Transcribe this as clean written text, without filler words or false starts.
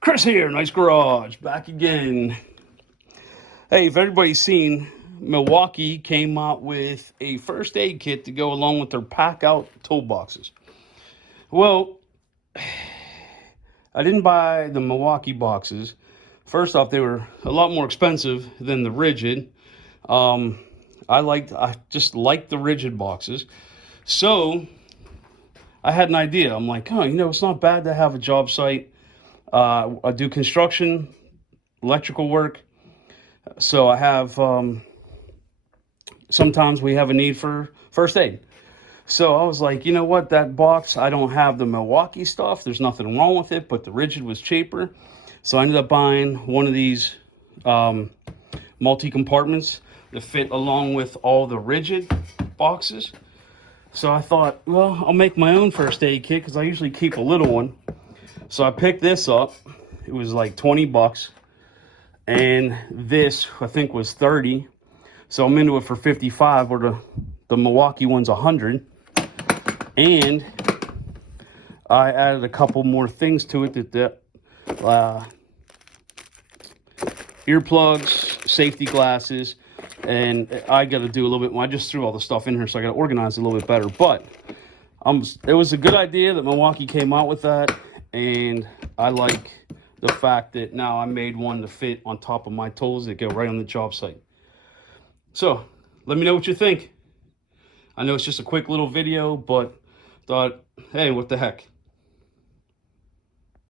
Chris here, Nice Garage, back again. Hey, if everybody's seen, Milwaukee came out with a first aid kit to go along with their Packout toolboxes. Well, I didn't buy the Milwaukee boxes. First off, they were a lot more expensive than the rigid. I just liked the rigid boxes. So I had an idea. I'm like, oh, it's not bad to have a job site. I do construction, electrical work. So I have, sometimes we have a need for first aid. So I was like, you know what, that box, I don't have the Milwaukee stuff. There's nothing wrong with it, but the rigid was cheaper. So I ended up buying one of these multi-compartments that fit along with all the rigid boxes. So I thought, well, I'll make my own first aid kit because I usually keep a little one. So I picked this up. It was like 20 bucks. And this, I think, was 30. So I'm into it for 55, where the Milwaukee one's 100. And I added a couple more things to it that earplugs, safety glasses, and I got to do a little bit more. I just threw all the stuff in here, so I got to organize it a little bit better. But it was a good idea that Milwaukee came out with that, and I like the fact that now I made one to fit on top of my tools that go right on the job site. So let me know what you think. I know it's just a quick little video, but thought, hey, what the heck.